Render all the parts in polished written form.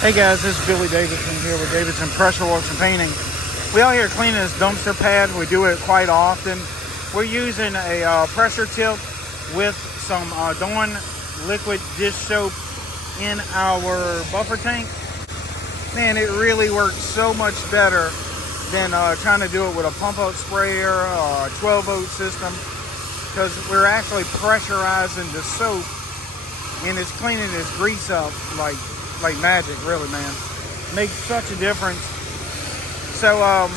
Hey guys, this is Billy Davidson here with Davidson Pressure Washing and Painting. We out here cleaning this dumpster pad. We do it quite often. We're using a pressure tip with some Dawn liquid dish soap in our buffer tank. Man, it really works so much better than trying to do it with a pump out sprayer or a 12 volt system, because we're actually pressurizing the soap and it's cleaning this grease up like magic, really, man. Makes such a difference. So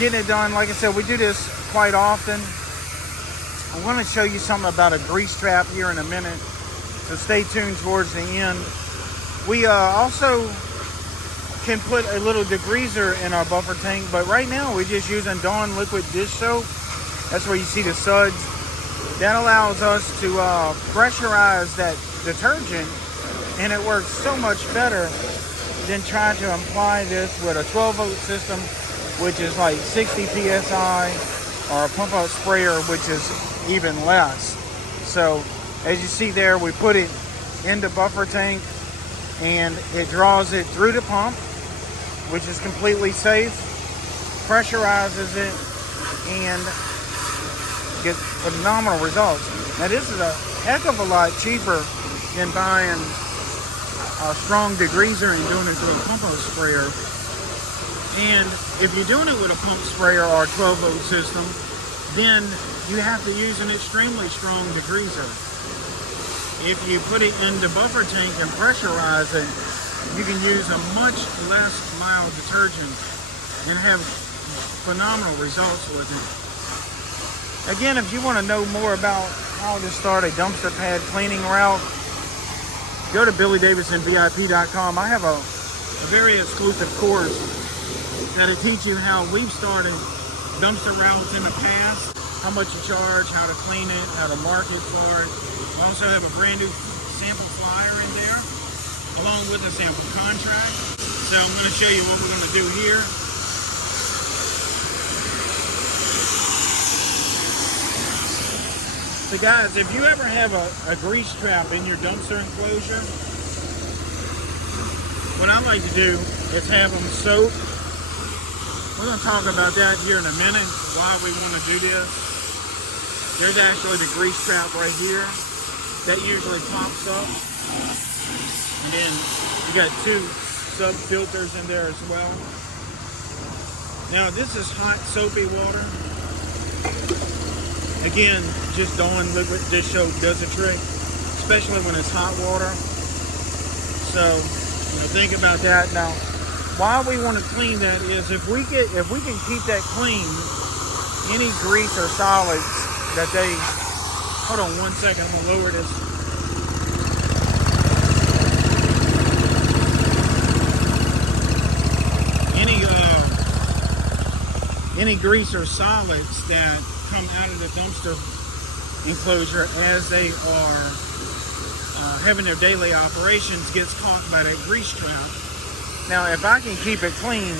getting it done, like I said, we do this quite often. I'm going to show you something about a grease trap here in a minute, so stay tuned towards the end. We also can put a little degreaser in our buffer tank, but right now we're just using Dawn liquid dish soap. That's where you see the suds. That allows us to pressurize that detergent, and it works so much better than trying to apply this with a 12 volt system, which is like 60 psi, or a pump out sprayer, which is even less. So as you see there, we put it in the buffer tank and it draws it through the pump, which is completely safe, pressurizes it, and gets phenomenal results. Now this is a heck of a lot cheaper than buying a strong degreaser and doing it through a pump out sprayer. And if you're doing it with a pump sprayer or a 12 volt system, then you have to use an extremely strong degreaser. If you put it in the buffer tank and pressurize it, you can use a much less mild detergent and have phenomenal results with it. Again, if you want to know more about how to start a dumpster pad cleaning route, go to BillyDavidsonVIP.com. I have a very exclusive course that'll teach you how we've started dumpster routes in the past, how much you charge, how to clean it, how to market for it. I also have a brand new sample flyer in there, along with a sample contract. So I'm going to show you what we're going to do here. So guys, if you ever have a grease trap in your dumpster enclosure, what I like to do is have them soaked. We're going to talk about that here in a minute, why we want to do this. There's actually the grease trap right here. That usually pops up. And then you got two sub filters in there as well. Now this is hot soapy water. Again, just Dawn liquid dish soap does the trick, especially when it's hot water. So, think about that. Now, why we want to clean that is if we can keep that clean, any grease or solids that they, hold on one second, I'm gonna lower this. Any grease or solids that come out of the dumpster enclosure as they are having their daily operations gets caught by that grease trap. Now, if I can keep it clean,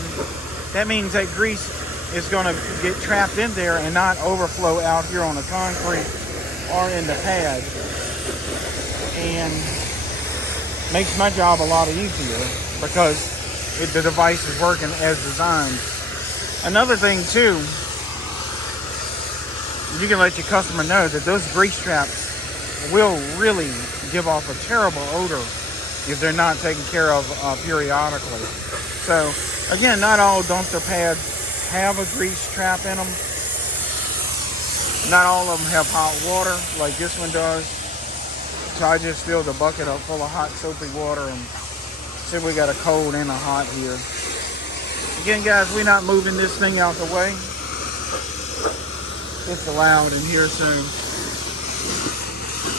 that means that grease is going to get trapped in there and not overflow out here on the concrete or in the pad, and makes my job a lot easier because the device is working as designed. Another thing too, you can let your customer know that those grease traps will really give off a terrible odor if they're not taken care of periodically. So again, not all dumpster pads have a grease trap in them. Not all of them have hot water like this one does. So I just filled the bucket up full of hot soapy water and see we got a cold and a hot here. Again, guys, we're not moving this thing out the way. It's loud in here, so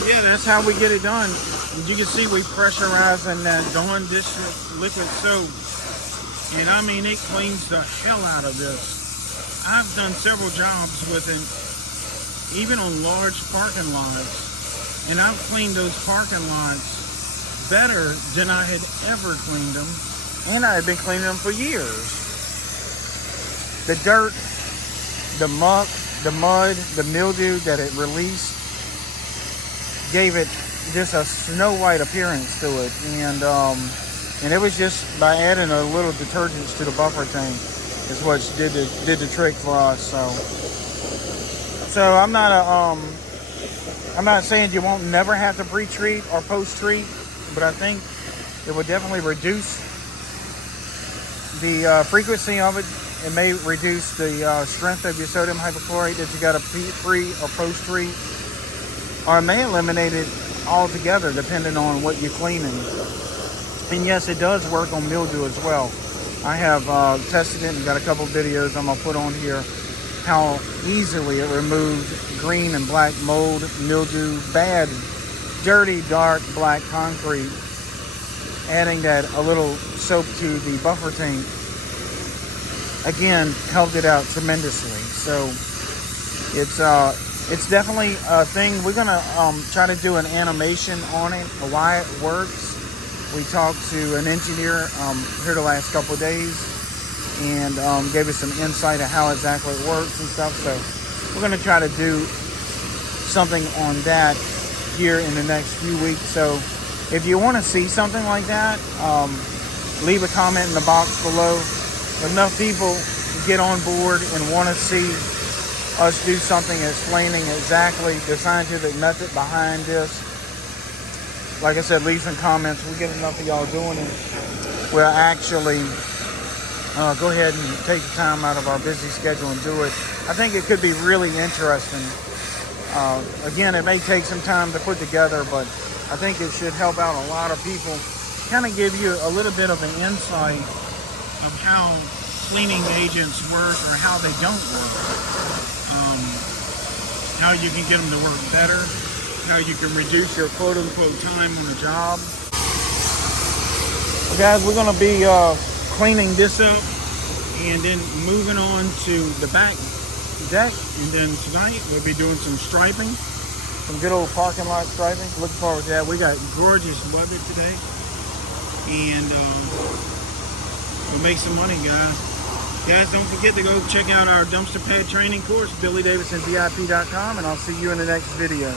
yeah, that's how we get it done. As you can see, we pressurizing that Dawn dish liquid soap, and I mean, it cleans the hell out of this. I've done several jobs with it, even on large parking lots, and I've cleaned those parking lots better than I had ever cleaned them, and I had been cleaning them for years. The dirt, the muck, the mud, the mildew that it released gave it just a snow white appearance to it, and And it was just by adding a little detergents to the buffer tank is what did the trick for us. So I'm not saying you won't never have to pre-treat or post-treat, but I think it will definitely reduce the frequency of it. It may reduce the strength of your sodium hypochlorite that you got to pre or post-treat, or it may eliminate it altogether depending on what you're cleaning. And yes, it does work on mildew as well. I have tested it and got a couple videos I'm gonna put on here how easily it removed green and black mold, mildew, bad, dirty, dark, black concrete. Adding that a little soap to the buffer tank again helped it out tremendously. So it's definitely a thing. We're gonna try to do an animation on it, why it works. We talked to an engineer here the last couple of days and gave us some insight of how exactly it works and stuff. So we're gonna try to do something on that here in the next few weeks. So if you want to see something like that, leave a comment in the box below. Enough people get on board and want to see us do something explaining exactly the scientific method behind this. Like I said, leave some comments. We get enough of y'all doing it. We'll actually go ahead and take the time out of our busy schedule and do it. I think it could be really interesting. Again, it may take some time to put together, but I think it should help out a lot of people. Kind of give you a little bit of an insight of how cleaning agents work or how they don't work. How you can get them to work better. How you can reduce your quote-unquote time on the job. Well, guys, we're going to be cleaning this up and then moving on to the back deck. And then tonight we'll be doing some striping. Some good old parking lot striping. Looking forward to that. We got gorgeous weather today. And we'll make some money, guys. Guys, don't forget to go check out our dumpster pad training course, BillyDavidsonVIP.com, and I'll see you in the next video.